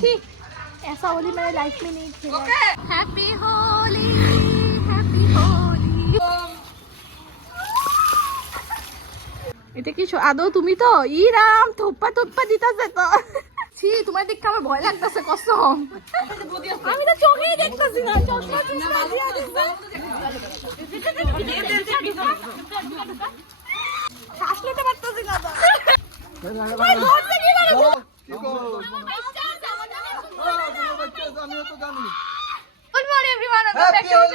ऐसा होली मैंने लाइफ में नहीं खेला। Happy Holi, happy Holi. এটা কি আদৌ তুমি তো? ই রাম, থোপ্পা থোপ্পা দিতাছে তো। ছি, তোমার দেখতে আমার ভয় লাগতেছে কসম। আমি তো চোখেই দেখতেছি না। চশমা চশমা দিয়া দিছে। শ্বাস নিতে পারতেছি না তো। ভাই ধরতে কি পারো? Good morning everyone, welcome back to our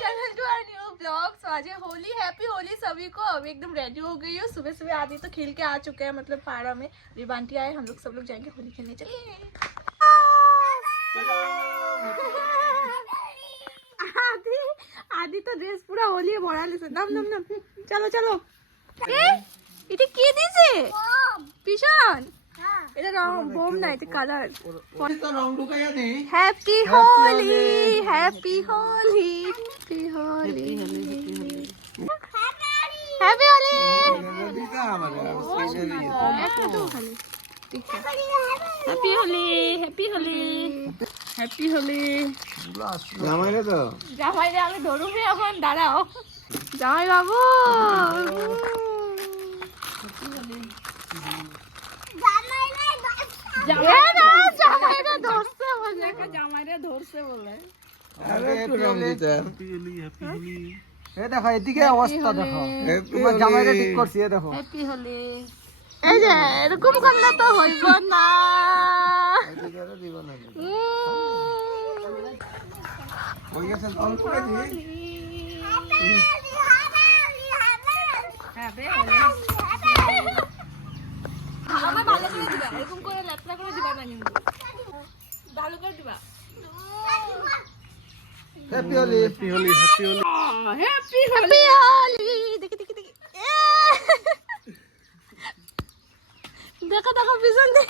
channel to our new vlog। So आज है होली, हैप्पी होली सभी को। अभी एकदम रेडी हो गई हूँ। सुबह सुबह आदि तो खेल के आ चुके हैं, मतलब पारा में रिबांटी आए, हम लोग सब लोग जाएंगे होली खेलने। चलिए आदि आदि तो ड्रेस पूरा होली भरा लेছে। নাম নাম নাম, চলো চলো। এটা কি দিছে পিছন? এটা রং বোম না, এটা কালার। তো রং ঢুকাইয়া দে। Happy Holi, happy Holi, happy Holi, happy Holi. দিকা আমারে স্পেশালি একটু খালি ঠিক আছে। Happy Holi, happy Holi, happy Holi. জামাইরে তো জামাইরে আমি ধরুবে এখন, দাঁড়াও জামাই বাবু। জামাইরে ধরছে বলে, জামাইরে ধরছে বলে। আরে একটু রং দিতে। Happy Holi, happy Holi. এই দেখো এদিকে অবস্থা দেখো। তোমার জামাইরে ঠিক করছি, এই দেখো। হ্যাপি হোলি। এই যে এরকম করলে তো হইব না। এদিকে আর দিব না। ওই গেছে অল্প করে দি। আমার ভালো করে দিবা, এরকম করে লেপটা করে দিবা না, কিন্তু ভালো করে দিবা। Happy Holi, happy Holi, happy Holi. Happy Holi. দেখি দেখি দেখি, দেখো দেখো পিছন দিয়ে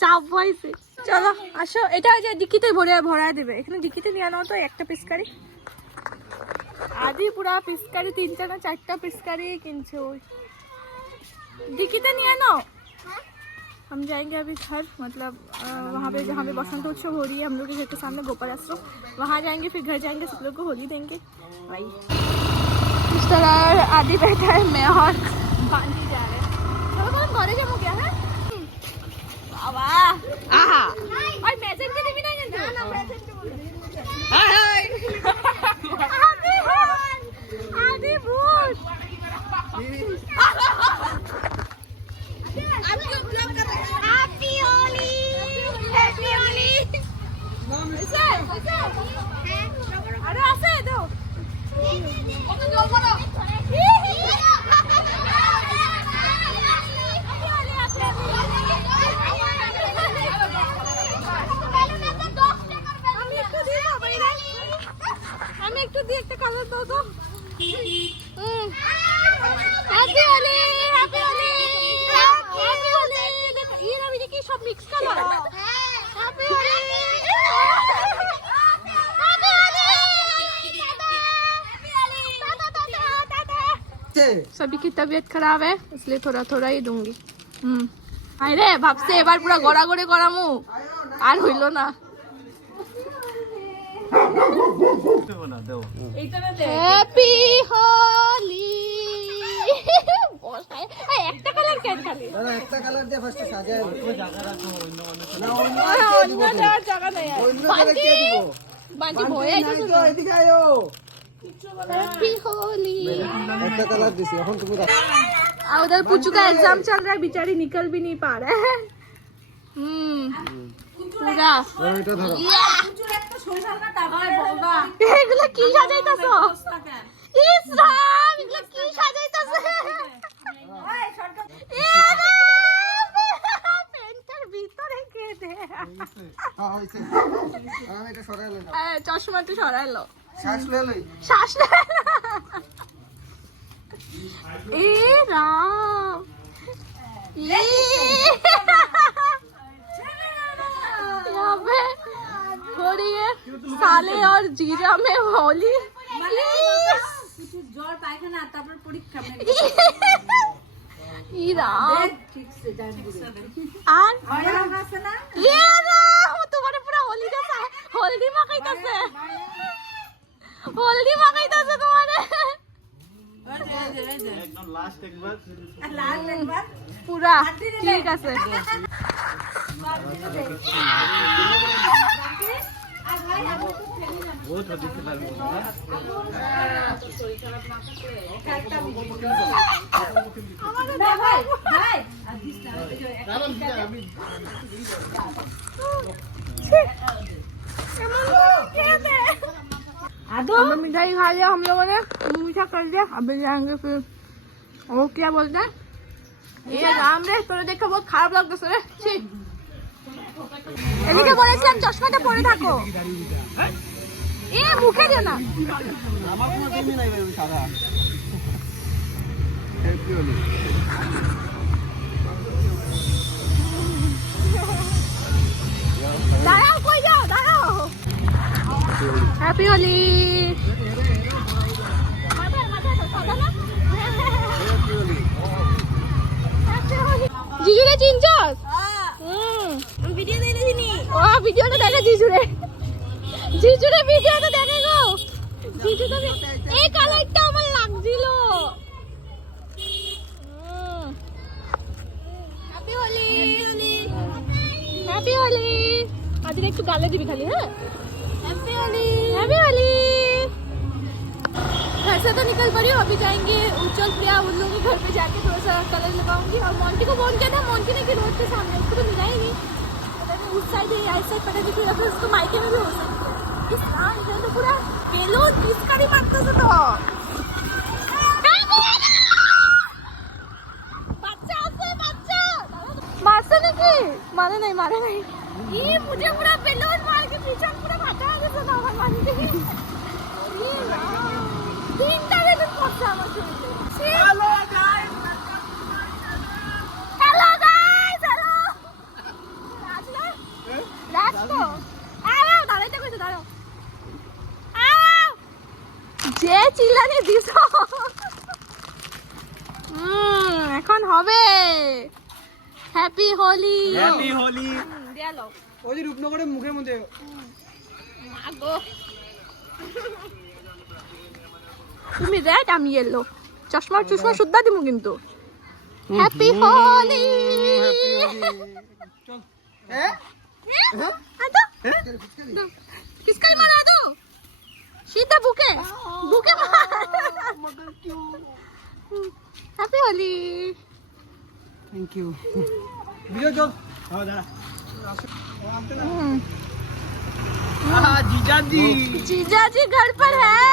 চাপ পাইছে। চলো আসো, এটা যে ডিকিতে ভরা দেবে। এখানে ডিকিতে নিয়ে আনো তো একটা পিচকারি। आधी पूरा पिचकारी 3টা ना 4টা पिचकारी किनछे। डिक्कीते नहीं है ना। हम जाएंगे अभी घर, मतलब वहाँ पे जहाँ पे बसंत उत्सव हो रही है हम लोग के घर के सामने गोपाल आश्रम, वहाँ जाएंगे, फिर घर जाएंगे, सब लोग को होली देंगे भाई। इस तरह आदि बैठा है, मैं और बांधी जा रहे हैं। चलो तो हम घरे जामु क्या है बाबा। आहा और मैसेज के देबी ना, কিন্তু না मैसेज के बोल हाय हाय आदि भूत। आप क्यों ब्लॉग कर रहे हैं? Happy Holi, happy Holi. ऐसे अरे ऐसे दो ओके जोर करो। আমি একটু দিয়ে একটা কালার দাও তো। Happy Holi, happy Holi, happy Holi. দেখো এর আমি দেখি সব mix colour. Happy Holi, happy Holi, सभी की तबीयत खराब है इसलिए थोड़ा थोड़ा ही दूंगी। अरे ভাবছে এবার পুরো গড়াগড়ি করামু, আর হইলো না। হ্যাপি হোলি। একটা কালার কেন খালি? একটা কালার দিয়ে ফার্স্ট সাজায় জায়গা রাখো, অন্য জায়গা নাই। বান্টি ভয় আইছে। এদিকে আয়ো। हैप्पी होली। একটা কালার দিছি, এখন তুমি और उधर पुचू का एग्जाम चल रहा है, बेचारी निकल भी नहीं पा रहा है। पूरा এটা ধরো। পুচুর একটা সংসারটা টাকায় বলবা। এগুলা কি সাজাইতাছো? ইস রাম, এগুলা কি সাজাইতাছো? ওই সরকার পেন্টার ভিতরে কে দে। হ্যাঁ হইছে। এটা সরাই লই। চশমাটা সরাই লো। শ্বাস লই লই। শ্বাস লে। ए राम, यहाँ पे हो रही है साले और जीजा में होली। ই রাম আর ইয়ে রাম তোমারে পুরো হলদি মাখাইতাছে তোমারে একদম লাস্ট একবার পুরা ঠিক আছে बहुत अधिक से लागू मिठाई खा लिया हम लोगों ने मीठा कर लिया अभी जाएंगे फिर वो क्या बोलते हैं ये राम रे তোরে দেখে बहुत খারাপ লাগতেছে রে ছি এদিকে বলেছিলাম চশমাটা পরে থাকো এ মুখে দিও না আমার কোনো তুমি নাই ভাই সাদা হ্যাপি হোলি দাঁড়াও কই যাও দাঁড়াও হ্যাপি হোলি জিজুরে চিনছস ভিডিও দেখে চিনি ও ভিডিওটা দেখে জিজুরে ভিডিওটা দেখে গো জিজু তো এই কালারটা আমার লাগছিল হ্যাপি হোলি হ্যাপি হোলি আজ একটু গালে দিবি খালি হ্যাঁ हैप्पी होली घर से तो निकल पड़ी हूँ अभी जाएंगे उज्जवल प्रिया उन लोगों के घर पे जाके थोड़ा सा कलर लगाऊंगी और मोंटी को फोन किया था मोंटी ने कि रोड के सामने उसको तो मिला ही नहीं पता नहीं उस साइड या इस साइड पता नहीं फिर फिर उसको मायके में भी हो सकता है इस रात में तो पूरा बेलून किसका नहीं मारता से तो बच्चा से बच्चा मारते नहीं कि मारे नहीं ये मुझे पूरा बेलून मार के पीछे पूरा भागा आगे से ना मार के ये तीनटा बेलून पड़ता है मुझे हेलो गाइस हेलो रास्ता आओ দাঁড়াইতে কইছো দাঁড়াও आओ যে চিল্লানি দিছো এখন হবে হ্যাপি হোলি দিয়া লও ওই যে রূপনগরের মুখের মধ্যে আগো তুমি রেড আমি ইয়েলো চশমা সুদ্ধা দিমু কিন্তু হ্যাপি হোলি চল হ্যাঁ আদো किसका मारा दो सीधा बुके मार मगर क्यों happy Holi thank you video चल हां दादा जीजा जी घर पर है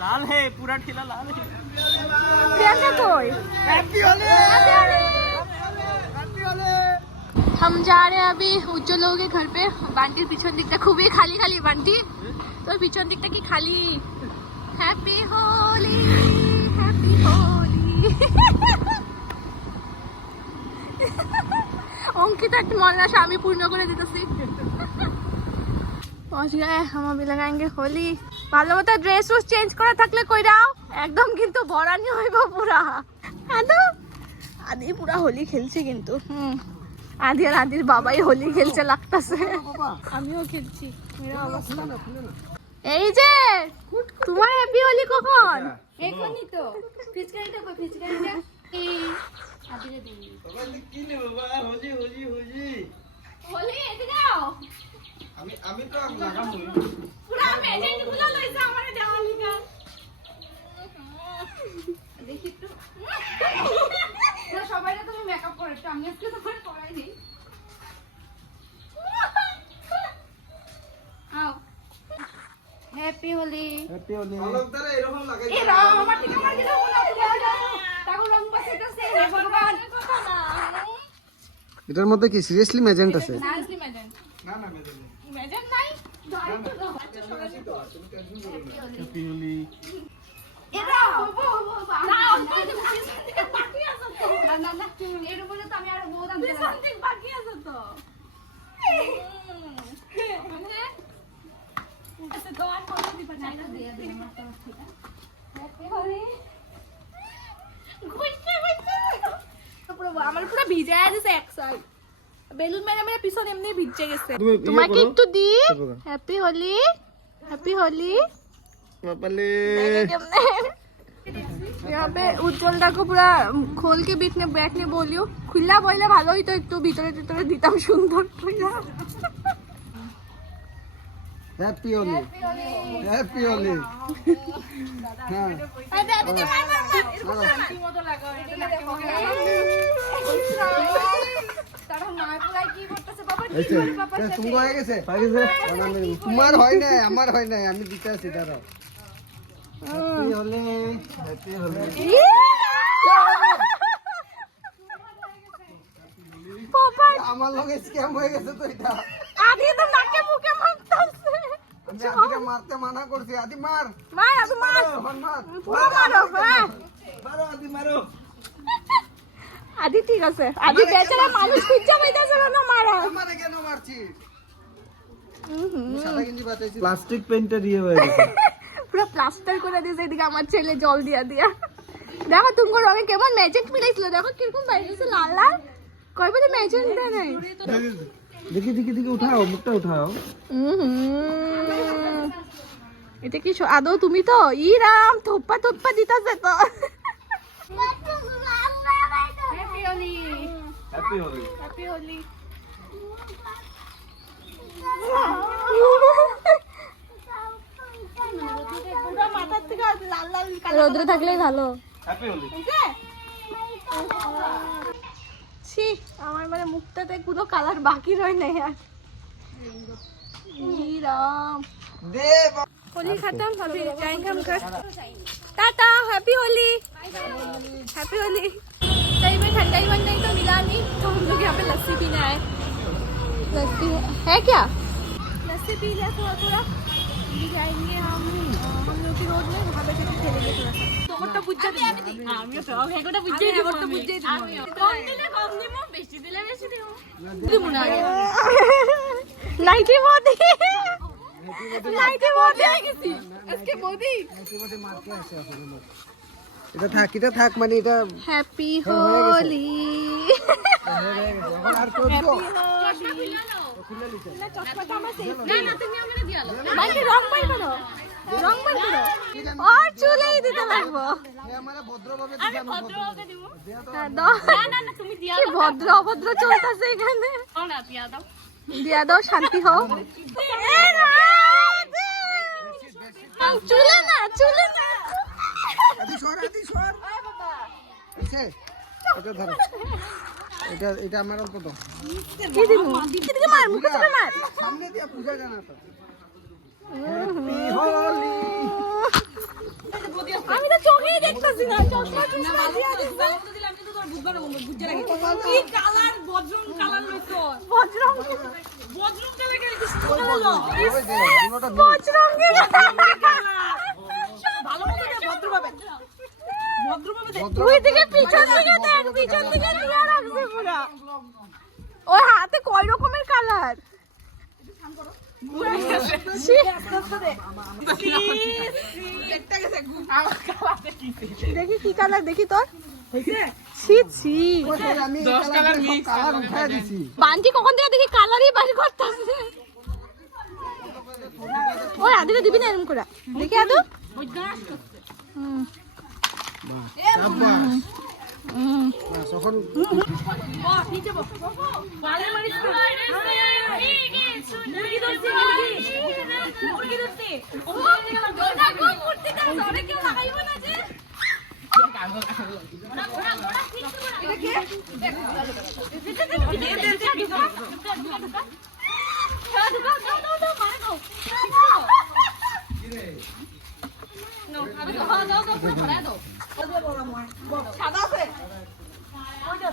लाल है पूरा ठेला लाल है प्रियंका कोई हैप्पी होली हम जा रहे हैं अभी उज्जवल लोगों के घर पे बांटी पिछन दिखता खूब ही खाली बांटी तो पिछन दिखता कि खाली हैप्पी होली अंकिता एक मन आशा আমি পূর্ণ করে দিতেছি पहुंच गए हम अभी लगाएंगे होली ভালো মতো ড্রেস চেঞ্জ করা থাকলে কইরাও একদম কিন্তু বড়ানি হইব পুরা আদি পুরা হোলি খেলছে কিন্তু আদি আর আদির বাবাই হোলি খেলছে লাগতাছে আমিও খেলছি মেরা অবস্থা এই যে তোমার হ্যাপি হোলি কখন এখনই তো ফিচকারিটা কই ফিচকারিটা এই আদিরে দিই কি নে বাবা হোলি হোলি এদিকে যাও আমি তো লাগামু পুরা মেজেন্ট গুলো লইছে আমারে দেওয়ার লিগা দেখি তো না সবাইরা তুমি মেকআপ করছো আমি আজকে তো করে করাই নেই আও হ্যাপি হোলি অলকদারে এরকম লাগাই এ রাম আমার ঠিক আমার দিলে মনে হয় তাগো রং পাসেটাছে হে ভগবান এটার মধ্যে কি সিরিয়াসলি ম্যাজেন্ট আছে নাইসলি মেজেন্ট না মেজেন্ট মেজেন্ট নাই हैप्पी होली এরা হবো না অল্প কিছু বাকি আছে তো না এর উপরে তো আমি আর বহুত আনতে সামথিং বাকি আছে তো মানে ऐसे दो आठ फोटो भी बचाई ना দিয়ে দিলাম একটা ঠিক আছে হ্যাপি হোলি আমার পুরো ভিজায় দিছে এক সাইড বেলুন মেরে মেরে পিছন এমনি ভিজে গেছে তোমাকে একটু দি হ্যাপি হোলি হ্যাপি হোলি বাবালে यहाँ पे उज्जवलदा को पूरा खोल के बैठने बोलियो खुला बोले ভালো হইতো একটু ভিতরে ভিতরে দিতাম সুন্দর খুলা হ্যাপি হোলি হ্যাপি হোলি হ্যাঁ আরে আরে মার মার এরকম শান্তি মতো লাগাও এটা দেখো তারা মা পুরাই কি করতেছে বাবা কি করে বাবা তুমি হয়ে গেছে তোমার হয় না আমার হয় না আমি দিতে আছি দাঁড়াও হ্যাপি হোলি হ্যাপি হোলি পাপা আমার লগে স্ক্যাম হয়ে গেছে তো এটা আদি তো নাকে মুখে মারতাছে আমি আদিকে মারতে মানা করছি আদি মার মার আদি মার মার পুরো মারো হ্যাঁ মারো আদি মারো আদি ঠিক আছে আদি বেচারা মানুষ খুঁজে পাইতাছে না মারা আমারে কেন মারছিস সাদা গেঞ্জি বাতাইছি প্লাস্টিক পেইন্টার দিয়ে হয়ে গেছে পুরো প্লাস্টার করে দিয়েছে এদিকে আমার ছেলে জল দিয়া দিয়া দেখো তুমি রঙে কেমন ম্যাজিক মিলাইছিল দেখো কিরকম বাইরেছে লাল লাল কই বলে ম্যাজিক দেয় নাই দেখি দেখি দেখি উঠাও মুখটা উঠাও এটা কি আদৌ তুমি তো ই রাম থপ্পা থপ্পা দিতাছে তো happy Holi happy Holi happy Holi রোদ্রে থাকলেই ভালো হ্যাপি হোলি ছি আমার মানে মুখটাতে কোনো কালার বাকি রয় নাই আর রাম দে होली खत्म अभी जाएंगे हम घर टाटा हैप्पी होली हैप्पी होली कहीं में ठंडा ही नहीं तो मिला नहीं तो हम लोग यहाँ पे लस्सी पीने आए लस्सी है क्या लस्सी पी लिया थोड़ा थोड़ा अभी जाएंगे हम लोग की रोड में वहाँ पे जाके खेलेंगे थोड़ा सा তোরটা বুঝতে দিই আমিও তো হেগোটা বুঝতে দিই তোরটা বুঝতে দিই আমিও কম দিলে কম দিব বেশি দিলে বেশি দিব দিব না লাইটি মোদি লাইটি মোদি হয়ে গেছি আজকে মোদি এটা থাক মানে এটা হ্যাপি হোলি আর তো দিব ভাই রং পাই করো রং পাই করো আর চুলেই দিতে লাগবো আমরা ভদ্রভাবে দিলাম না তুমি দিয়া দাও ভদ্র অভদ্র চলতেছে এখানে না দিয়া দাও শান্তি হও চুলে না আদি সর এসে এটা ধরো এটা আমার অল্প দাও কি দিব এদিকে মার মুখে চলে মার সামনে দিয়া পূজা জানা তো হ্যাপি হোলি আমি তো চোখেই দেখতেছি না চশমা চশমা দিয়া দিছে কি কালার বজরং কালার লইছো বজরং দেবে গেল ওই যে দুটোটা বজরং ভালো মতো ভদ্রভাবে ওই দিকে পিছন দিকে দিয়া রাখছে পুরো ওই হাতে কয় রকমের কালার দেখি কি কালার দেখি তোর আমি 10 কালার মিক্স কালার উঠায় দিছি বান্টি কখন থেকে দেখি কালারই বাড়ি করতেছে ওই আদিকে দিবি না এরকম করে দেখি আদু তখন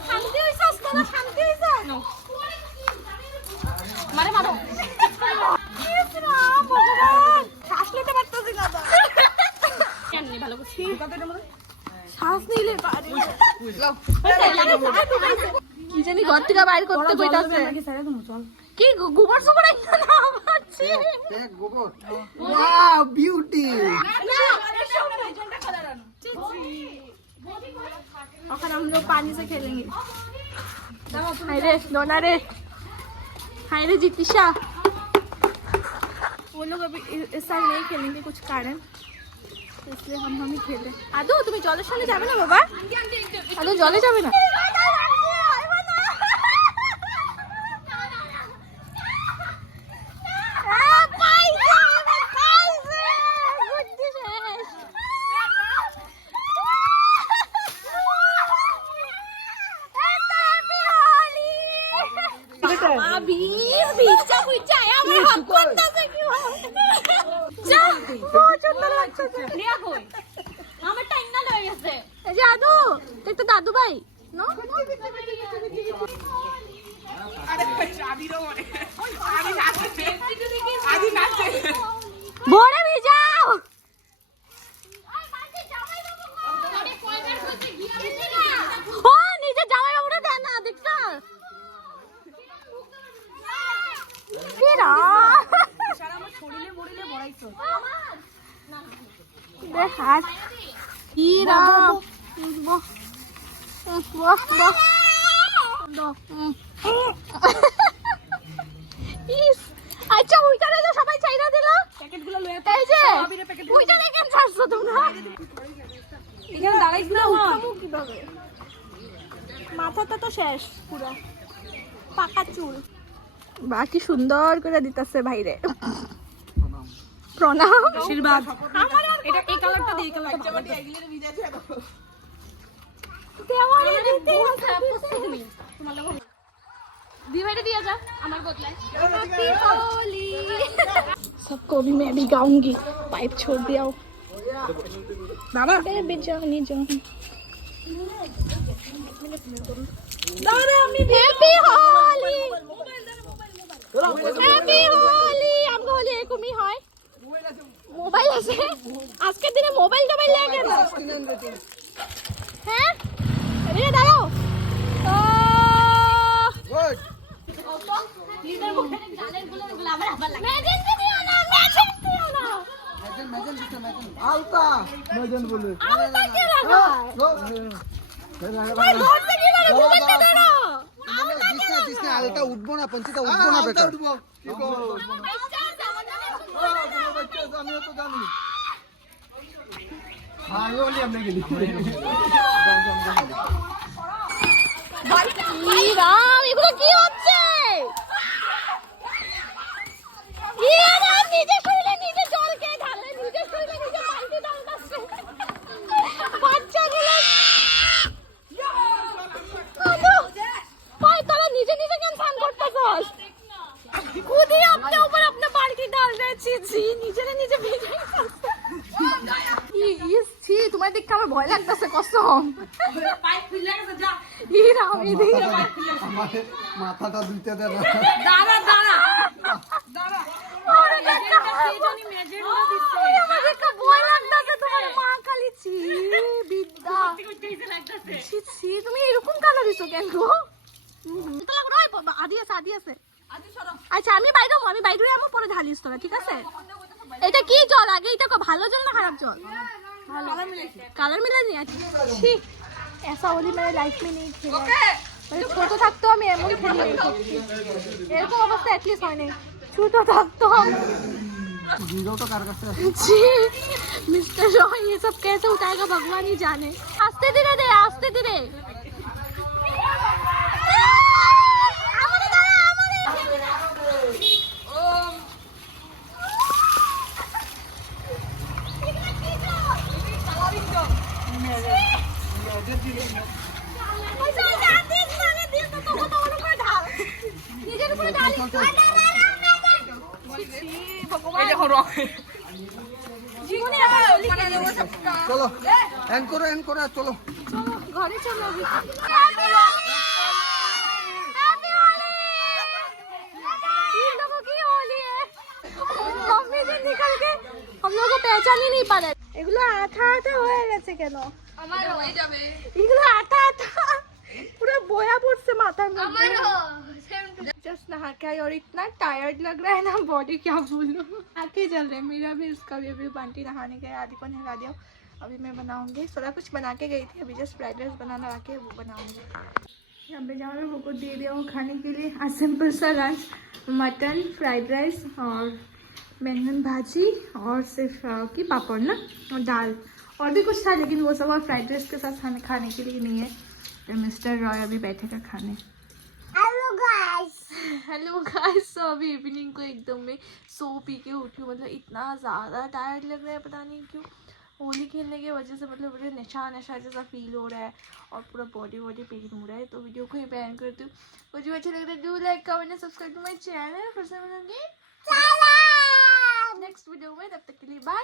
শান্তি হইছে শান্তি হইছে মারে মারো শ্বাস নিতে পারতেছি না ভালো করছি শ্বাস নিলে কি জানি ঘর থেকে বাইর করতে কইতাছে কি গোবর সবর একটা না পাচ্ছি দেখ গোবর ওয়াও বিউটি और हम लोग पानी से खेलेंगे। हाय रे दोना रे, हाय रे जितिशा। वो लोग अभी इस साल नहीं खेलेंगे कुछ कारण, इसलिए हम ही खेले। आदू তুমি জলের সামনে যাবে না বাবা? আদু জলে যাবে না? দাদু ভাই বড়ে ভিজাও ও নিজে জামাই বাবুরা দেন না দেখছ আচ্ছা ওইখানে তো সবাই চাইরা দিল প্যাকেটগুলো লয়ে এই যে ওইখানে কেন ছাড়ছো তোমরা এখানে দাঁড়াইছিল উঠামু কিভাবে মাথাটা তো শেষ পুরো পাকা চুল বাকি সুন্দর করে দিতেছে ভাইরে প্রণাম আশীর্বাদ এটা এই কালারটা দিয়ে এই কালারটা ভালো এগুলোর ভিজাতে দেখো দেওয়ালে দিতে তুমি তোমার লাগো दीवार दिया जा हमारे बोतल सबको भी मैं भी गाऊंगी पाइप छोड़ दिया हो दादा बेबी जानी जानी दादा আমি हैप्पी होली हैप्पी होली আমগো হোলি এরকমই হয় মোবাইল আছে আজকের দিনে মোবাইল লাগে না হ্যাঁ এদিকে দাঁড়াও গুড লিডার মুখে গালের গুলো আবার আবার লাগে মেজেন দিও না মেজেন দিও না মেজেন দিতে মেজেন আলতা মেজেন বলে আলতা কে লাগা ভাই ঘর থেকে লাগে মুখে ধরো আলতা দিছে আলতা উঠবো না পঞ্চিতা উঠবো না বেটা উঠবো আমিও তো জানি হ্যাঁ ওলি আমরা গেলি রাম এগুলো কি হচ্ছে নিজে শরীরে নিজে জল খেয়ে ঢালে নিজে শরীরে নিজে বালতি ঢালতেছে বাচ্চাগুলো তোরা নিজে নিজে কেন স্নান করতেছস खुद ही अपने ऊपर अपने बाल्टी डाल रहे छी नीचे ने नीचे भेजे ये छी तुम्हारे देख के আমার ভয় লাগতেছে কসম পাইপ খুলে গেছে যা ই রাম এদিকে আমারে মাথাটা দুইতে দে না দাঁড়া দাঁড়া দাঁড়া ওরে দেখা সেজনি মেজেন্ডা দিছে আমারে কা ভয় লাগতেছে তোমার মা খালি ছি বিদ্যা কইতেইছে লাগতেছে ছি ছি তুমি এরকম কালো দিছো কেন গো এটা লাগো ওই আদি আছে আচ্ছা আমি বাইরে আমি পরে ঢালিস তোরা ঠিক আছে এটা কি জল আগে এটা ভালো জল না খারাপ জল ভালো কালার মিলা নি আছে ঠিক ऐसा होली मेरे लाइफ में नहीं खेला মানে ছোট থাকতো আমি এমন খেলি এরকম অবস্থা এটলিস্ট হয় নাই ছোট থাকতো जीरो तो कर सकते हैं जी मिस्टर रॉय ये सब कैसे उठाएगा भगवान ही जाने आस्ते धीरे चलो एन करो चलो घरे चलो हम लोग को पहचान ही नहीं पा रहे এগুলো আঠা আঠা হয়ে গেছে কেন আমার হয়ে যাবে এগুলো আঠা আঠা पूरा बोया पड़ছে মাথার মধ্যে जस्ट नहा के आई और इतना टायर्ड लग रहा है ना बॉडी क्या बोलूं आंखें जल रहे मेरा भी इसका भी अभी बंटी नहाने गया आदि को नहला दिया अभी मैं बनाऊंगी, थोड़ा कुछ बना के गई थी, अभी जस्ट फ्राइड राइस बनाना आके वो बनाऊंगी। यहाँ पे जहाँ मैं वो को दे दिया वो खाने के लिए। आज सिंपल सा लंच, मटन, फ्राइड राइस और बैंगन भाजी और सिर्फ की पापड़ ना और दाल, और भी कुछ था लेकिन वो सब और फ्राइड राइस के साथ खाने के लिए नहीं है। तो मिस्टर रॉय अभी बैठेगा खाने। हेलो गाइस, तो अभी इवनिंग को एकदम में सो पी के उठी हूँ, मतलब इतना ज़्यादा टायर्ड लग रहा है, पता नहीं क्यों। होली खेलने की वजह से मतलब मुझे नशा नशा जैसा फील हो रहा है और पूरा बॉडी पेन हो रहा है। तो वीडियो को ही बैन करती हूँ। मुझे अच्छा लग रहा है, do like comment and subscribe to my channel. फिर से मिलूंगी नेक्स्ट वीडियो में, तब तक के लिए बाय।